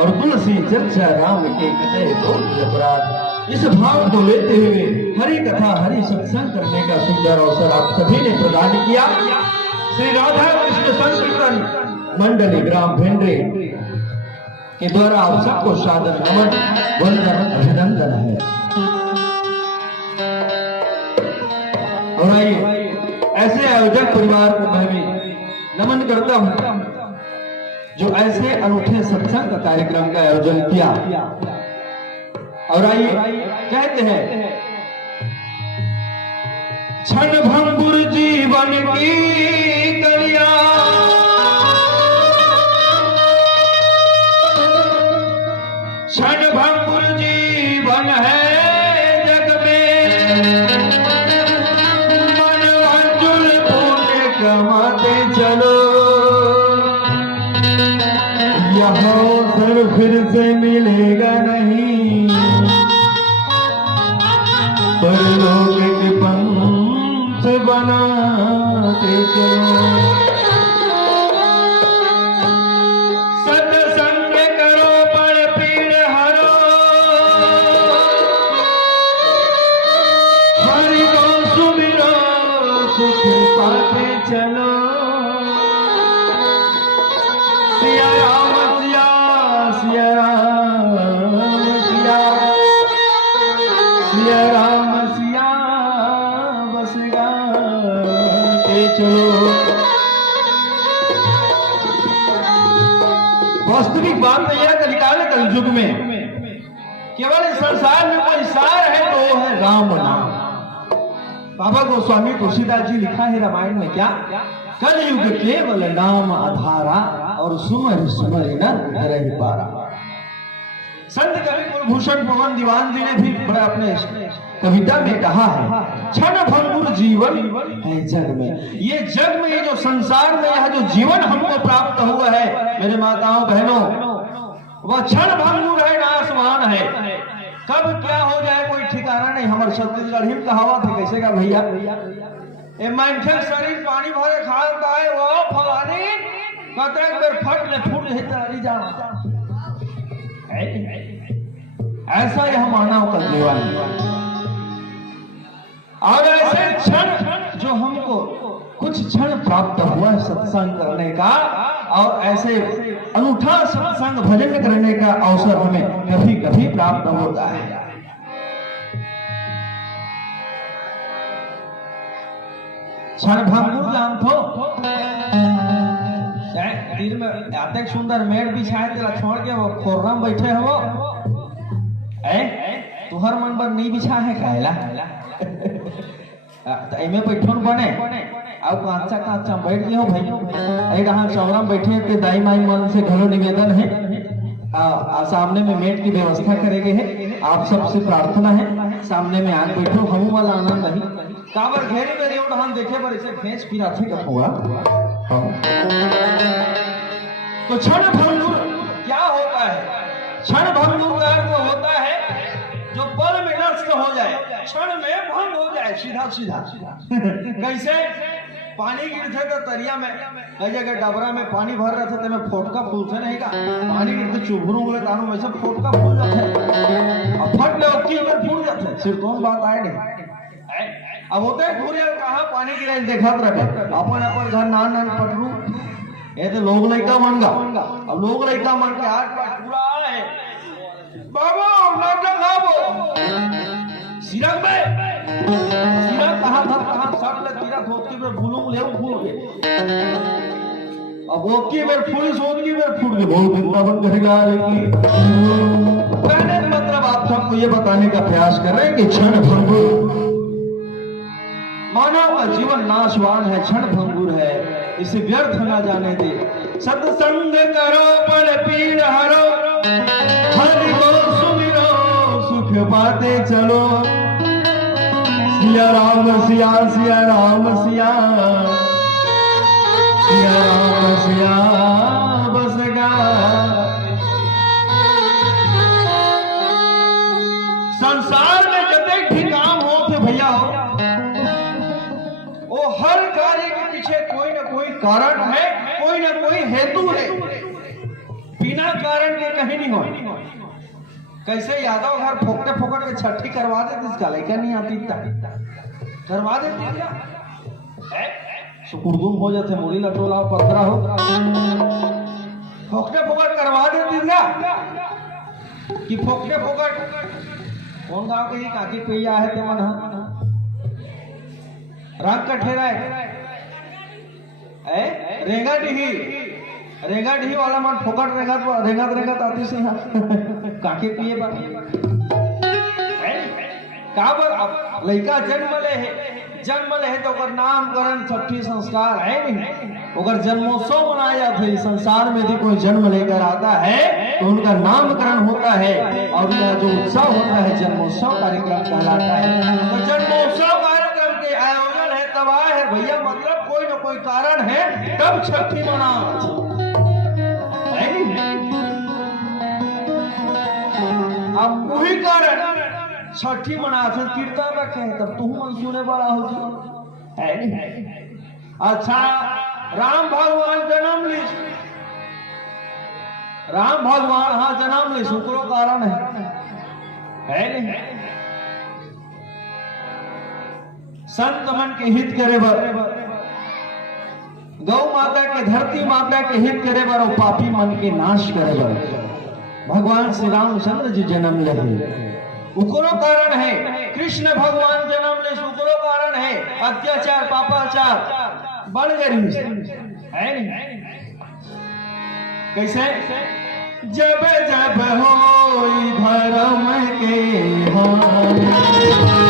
और तुलसी चर्चा राम के कटे बहुत अपराध। इस भाव को लेते हुए हरि कथा हरि सत्संग करने का सुंदर अवसर आप सभी ने प्रदान किया। श्री राधा कृष्ण संकीर्तन मंडली ग्राम भेंडरे के द्वारा आप सबको सादर नमन वंदन अभिनंदन है। और आइए ऐसे आयोजक परिवार को मैं भी नमन करता हूं जो ऐसे अनूठे सत्संग का कार्यक्रम का आयोजन किया। और आइए कहते हैं, क्षण भंगुर जीवन की कलिया क्षण भंगुर जीवन है जग में, मन अंजुल पुण्य कमाते चलो, यह अवसर फिर से मिलेगा नहीं, परलोक के पंथ बनाते चलो। सत्संग करो पर पीड़ हरो, हरि को सुमिरो सुख पाते चलो। सिया राम सिया सिया राम सिया सिया राम सिया बस गाते चलो। वास्तविक बात तो यह कलिकाल कलयुग में केवल इस संसार में कोई सार है तो वो है राम नाम। बाबा गोस्वामी तुलसीदास जी लिखा है रामायण में, क्या कलयुग केवल नाम आधारा और सुमर सुमर नर हरहि पारा। संत कवि कुलभूषण पवन दीवान जी ने भी बड़ा अपने कविता में कहा है, क्षण भंगुर जीवन है जग में। ये जग में, ये जो संसार में यह जो जीवन हमको प्राप्त हुआ है मेरे माताओं बहनों, वह क्षण भंगुर है, नाशवान है। कब क्या हो जाए कोई ठिकाना नहीं। हमारे छत्तीसगढ़ ही कहावत है, कैसे का भैया, मनखे शरीर पानी भरे खाता है वो फलानी कतरे बेर फट ले फूट है तारी जाना। ऐसा यह मानव का जीवन है। और ऐसे क्षण जो हमको कुछ क्षण प्राप्त हुआ सत्संग करने का, और ऐसे अनूठा सत्संग भजन करने का अवसर हमें कभी कभी प्राप्त होता है। क्षण भंगुर जान थो तीर में आते सुंदर मेड़ बिछाए तेरा छोड़ के वो खोरना में बैठे हो, तुहर मन पर नहीं बिछा है कहला एमे बैठन बने अब कांचा कांचा बैठ गए हो भाई। कहा चौरा बैठे के दाई माई मन से घरो निवेदन है, सामने में मेट की व्यवस्था करेंगे है। आप सबसे प्रार्थना है सामने में आग बैठो, हम वाला आनंद नहीं काबर घेरे में रेउड हम देखे पर इसे भेज फिरा थे कब हुआ। तो क्षण भंगुर क्या होता है? क्षण भंगुर का अर्थ होता है जो पल में नष्ट हो जाए, क्षण में भंग हो जाए, सीधा सीधा कैसे पानी गिरते तो तरिया में कई जगह डबरा में पानी भर रहे थे तो मैं फोटका फूलते नहीं का पानी गिरते चुभरू बोले तानू वैसे फोटका फूल जाते और फट ले ओकी में फूल जाते। सिर्फ कौन बात आए नहीं अब होते पूरे कहा पानी गिरा देखा रखे अपन अपन घर नान नान पटरू ये तो लोग लड़का मन गा। अब लोग लड़का मन के हाथ पर पूरा है बाबा नाटक खाबो सिरक में सिरक कहां था कहां सट ले तीरा धोती में भूलूं ले फूल के अब वो की में फूल सोन की में फूल के बहुत वृंदावन करेगा। लेकिन कहने का मतलब आप सबको ये बताने का प्रयास कर रहे हैं कि क्षण भंगुर मानव का जीवन नाशवान है, क्षण भंगुर है, इसे व्यर्थ न जाने दे। सत्संग करो पर पीड़ हरो, हरि को सुमिरो सुख पाते चलो। सिया राम सिया सिया राम सिया सिया राम सिया बस गा। संसार में जब भी काम हो थे भैया हो, वो हर कार्य के पीछे कोई ना कोई कारण है, कोई ना कोई हेतु है। बिना बिना कारण के कहीं नहीं हो। कैसे यादव घर फोकटे फोकट के छठी करवा देती, इसका लेकर नहीं आती करवा देती क्या सुकुरगुम हो जाते, मुड़ी लटोला पत्थरा हो, फोकटे फोकट करवा देती क्या कि फोकटे फोकट कौन गाँव के काकी पिया है ते मन रंग कठेरा है रेगा ढी वाला मन फोकट रेगत आती से काके पिए बा का बर लड़का जन्म ले है तो ओकर नामकरण छठी संस्कार है नहीं, ओकर जन्मोत्सव मनाया जाता है। संसार में यदि कोई जन्म लेकर आता है तो उनका नामकरण होता है और यह जो उत्सव होता है जन्मोत्सव कार्यक्रम कहलाता है। तो जन्मोत्सव कार्यक्रम के आयोजन है तब आए है भैया, मतलब कोई न कोई कारण है तब छठी मना अब वही कारण छठी मनाते कीर्तन रखे तब तुम मन सुने वाला हो है नहीं। अच्छा राम भगवान जन्म ली, राम भगवान हाँ जन्म ली शुक्रो कारण है नहीं। संत मन के हित करे बर, गौ माता के धरती माता के हित करे बर और पापी मन के नाश करे बर भगवान श्री रामचंद्र जी जन्म ले उकरो कारण है। कृष्ण भगवान जन्म ले उकरो कारण है। अत्याचार पापाचार बढ़ गई है नहीं। कैसे जब जब हो धर्म के हानि, जब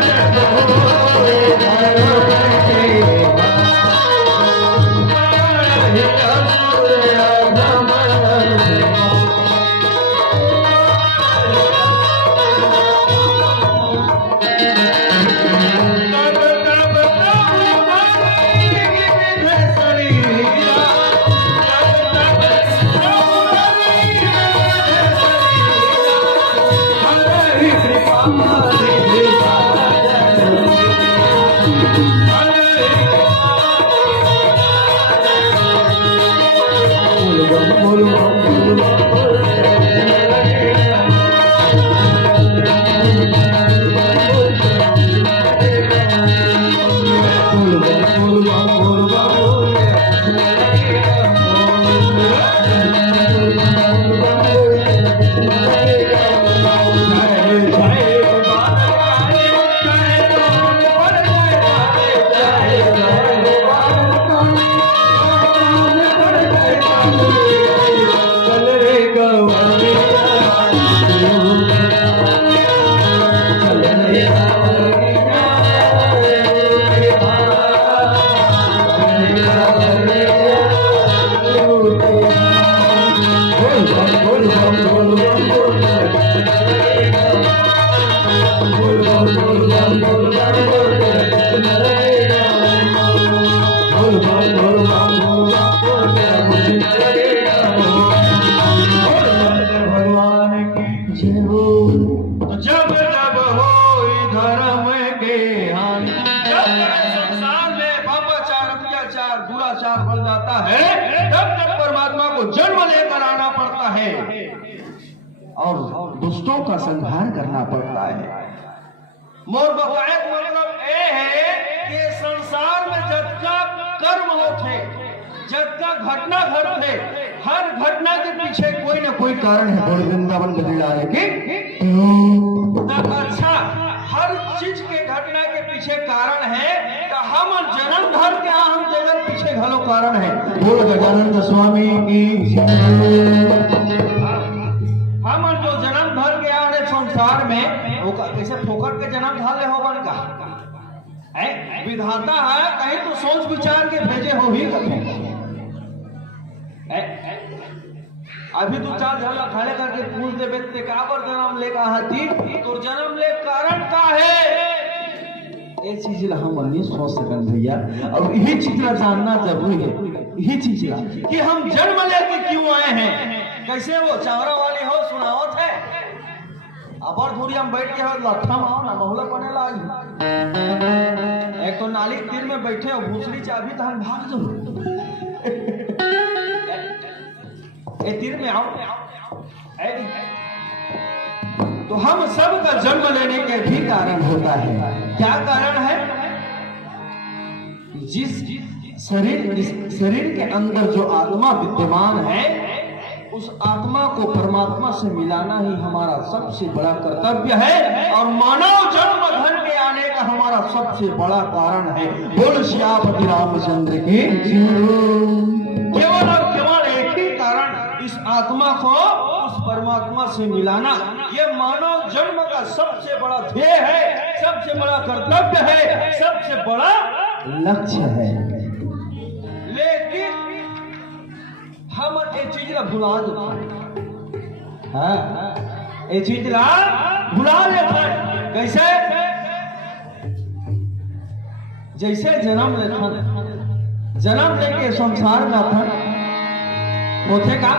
जब होई धर्म के और दुष्टों का संहार करना पड़ता है। मोर बकायत मतलब ये है कि संसार में जतका कर्म होते, जतका घटना घटते, हर घटना के पीछे कोई ना कोई कारण है। बोल वृंदावन बदलाने की अच्छा हर चीज के घटना के पीछे कारण है। तो हम जन्म धर के हम जगत पीछे घलो कारण है। बोल गजानंद स्वामी की हम जो जन्म धर के आ रहे संसार में वो कैसे फोकट के जन्म धर ले हो बन का है विधाता है, कहीं तो सोच विचार के भेजे हो ही अभी तू चार झला खड़े करके पूछ दे बेटे का पर जन्म लेगा हाथी तो जन्म ले कारण का है ये चीज ला हम नहीं सोच सकते भैया। अब यही चीज ला जानना जरूरी है, यही चीज ला कि हम जन्म लेके क्यों आए हैं। कैसे वो चावरा वाली हो सुनावत है अब और थोड़ी हम बैठ के लट्ठा माओ ना महुला बने लागी एक तो नाली तीर में बैठे और भूसरी चाबी तो हम भाग जो ये तीर में आओ है। तो हम सब का जन्म लेने के भी कारण होता है। क्या कारण है? जिस शरीर के अंदर जो आत्मा विद्यमान है, उस आत्मा को परमात्मा से मिलाना ही हमारा सबसे बड़ा कर्तव्य है और मानव जन्म धन के आने का हमारा सबसे बड़ा कारण है। बोल सियापति रामचंद्र की। केवल और केवल एक ही कारण, इस आत्मा को उस परमात्मा से मिलाना, ये मानव जन्म का सबसे बड़ा ध्येय है, सबसे बड़ा कर्तव्य है, सबसे बड़ा लक्ष्य है। लेकिन हम ये चीज ला भुला देते, ये चीज ला भुला देते। कैसे? जैसे जन्म लेके संसार में था, होते का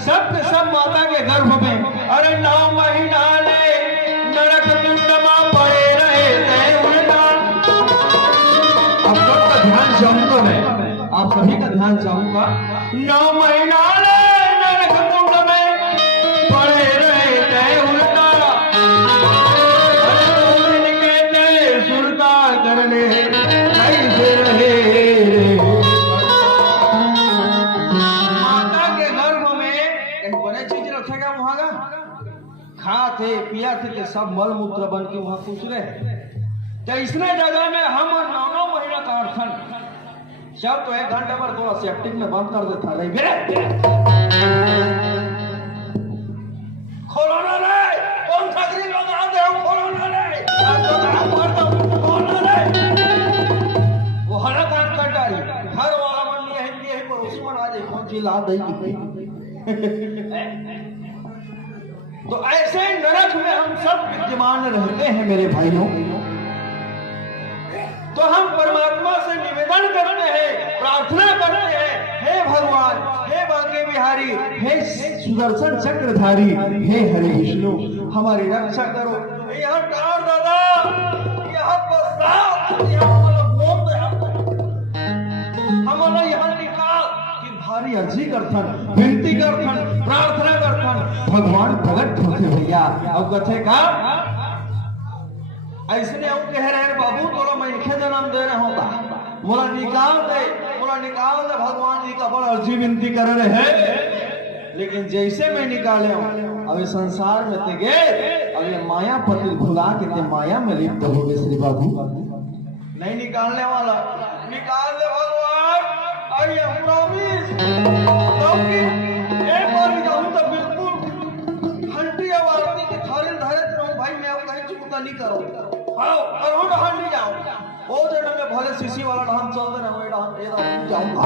सब के सब माता के गर्भ में, अरे 9 महीना ले नरक कुंड में पड़े रहे थे उल्टा। अब सबका ध्यान चाहूंगा मैं, आप सभी का ध्यान चाहूंगा। 9 महीना ले नरक कुंड में पड़े रहे थे उल्टा, सुरता करने कैसे रहे। माता के गर्भ में बड़े चीज रखेगा, वहां का खाते पिया थे सब मल मूत्र बन के वहां खुश रहे। तो इसने जगह में हम 9 महीना का अर्थन सब तो 1 घंटे पर थोड़ा सेप्टिक में बंद कर देता। नहीं बे खोलो ना रे, कौन सा ग्रिल लगा दे, खोलो ना रे, वो हरा काम कर डाली। घर वाला मन नहीं है पड़ोसी मन आ जाए, कौन सी ला देगी। तो ऐसे नरक में हम सब विद्यमान रहते हैं मेरे भाइयों। तो हम परमात्मा से निवेदन करते हैं, प्रार्थना करते हैं, हे भगवान, हे बांके बिहारी, हे सुदर्शन चक्रधारी, हे हरे विष्णु, हमारी रक्षा करो। यहाँ कार दादा, यहाँ प्रस्ताव, हमारा यहाँ निकाल कि भारी अर्जी करथन, विनती करथन, प्रार्थना करथन, भगवान प्रकट होते भैया। अब कथे का ऐसे हम कह रहे हैं, बाबू तोरा मैंने जन्म दे रहे होता, मोला निकाल दे भगवान जी का बड़ा अर्जी विनती कर रहे हैं। लेकिन जैसे मैं निकाले हूं, अब संसार में ते गए, अब ये माया पति भुला के ते माया में लिप्त हो गए। श्री बाबू नहीं निकालने वाला, निकाल दे भगवान। अरे प्रॉमिस एक बार जाऊं तो बिल्कुल हंटी आवाज़ के थारे धारे रहूं भाई, मैं अब कहीं चुकता नहीं करूंगा। हाँ करो ना, हंटी जाओ ओ जन्म में भले सीसी वाला ढाम चलते रहो, जाऊंगा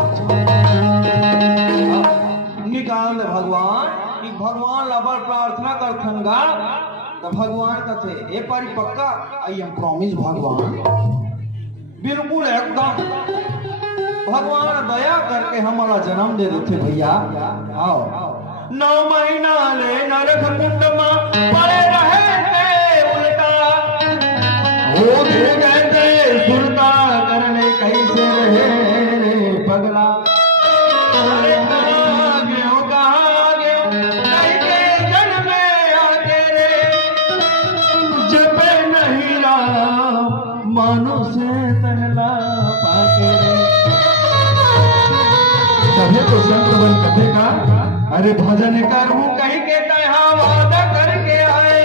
निकाल दे भगवान। कि भगवान लबर प्रार्थना करथनगा तो भगवान कथे ए पारी पक्का, आई एम प्रॉमिस भगवान, बिल्कुल एकदम। भगवान दया करके हमारा जन्म दे देते भैया। आओ 9 महीना ले नरक कुंड में पड़े रहे थे उल्टा, वो कहते सुरता करने कैसे रहे रे पगला। अरे कहाँ गयो नहीं के जन्म में आके रे, जपे नहीं राम मानो से तहला पाके रे। तभी तो संत बन कथेगा, अरे भजन करूं कहीं के तहा वादा करके आए,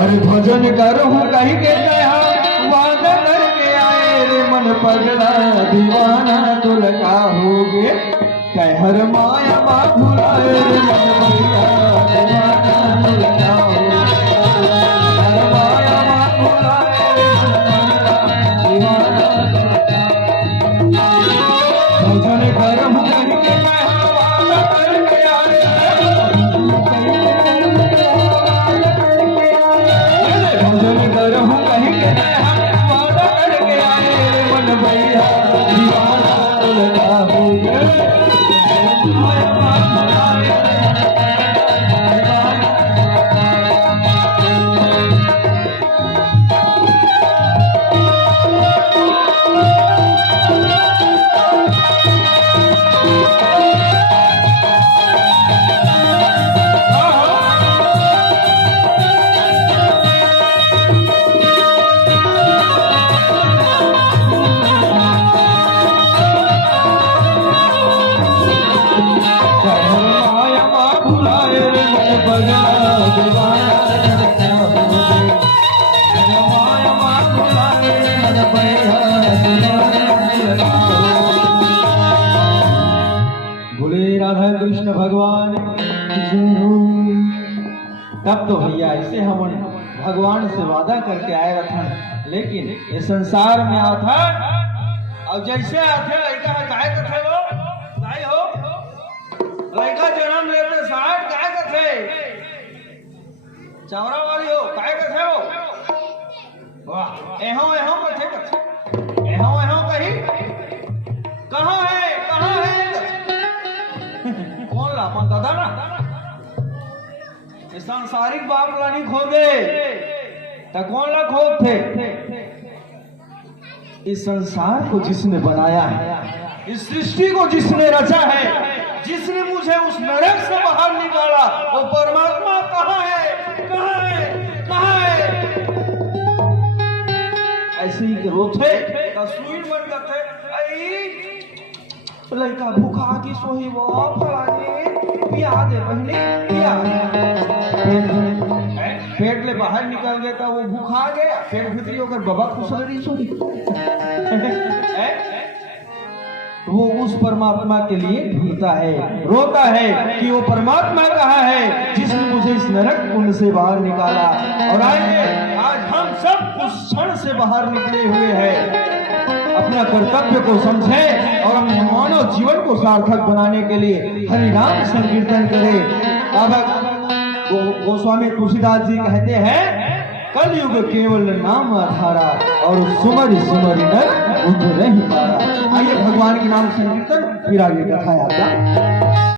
अरे भजन करूं कहीं के तहा वादा करके आए रे। मन पगला दीवाना तुल का होगे, कहर माया बा भुलाए रे। मन पगला दीवाना तुल का होगे, कहर माया बा भुलाए रे। मन पगला दीवाना तुल का भजन करूं कहीं के तहा वादा करके आए, भजन करूं कहीं के तहा वादा करके आए रे। मन भैया दीवाना तुल का होगे, माया बा भुलाए रे। कृष्ण भगवान तब तो भैया ऐसे हम भगवान से वादा करके आए रथन, लेकिन ये संसार में आता अब जैसे आते लड़का है काय कथे वो काय हो लड़का जन्म लेते साठ काय कथे चावरा वाली हो काय कथे हो वाह एहो एहो कथे कथे एहो एहो कही कहाँ है कौन ला अपन दादा ना सांसारिक बाप लानी खोदे तो कौन ला खोद थे इस संसार को जिसने बनाया है, इस सृष्टि को जिसने रचा है, जिसने मुझे उस नरक से बाहर निकाला, वो परमात्मा कहाँ है कहाँ है कहाँ है। ऐसे ही रोते तस्वीर बन करते लड़का भूखा की सोही वो फलाने पिया दे बहने पिया पेट ले बाहर निकल गया था वो भूखा गया पेट भीतरी होकर बाबा खुश रही सोही वो उस परमात्मा के लिए ढूंढता है, रोता है कि वो परमात्मा कहाँ है जिसने मुझे इस नरक कुंड से बाहर निकाला। और आज हम सब उस क्षण से बाहर निकले हुए हैं। अपना कर्तव्य को समझे और अपने मानव जीवन को सार्थक बनाने के लिए हरि नाम संकीर्तन करे। अब गोस्वामी तुलसीदास जी कहते हैं कलयुग केवल नाम आधारा और सुमरि सुमरि नर उठ नहीं पारा। आइए भगवान के नाम संकीर्तन फिर आगे कथा आपका।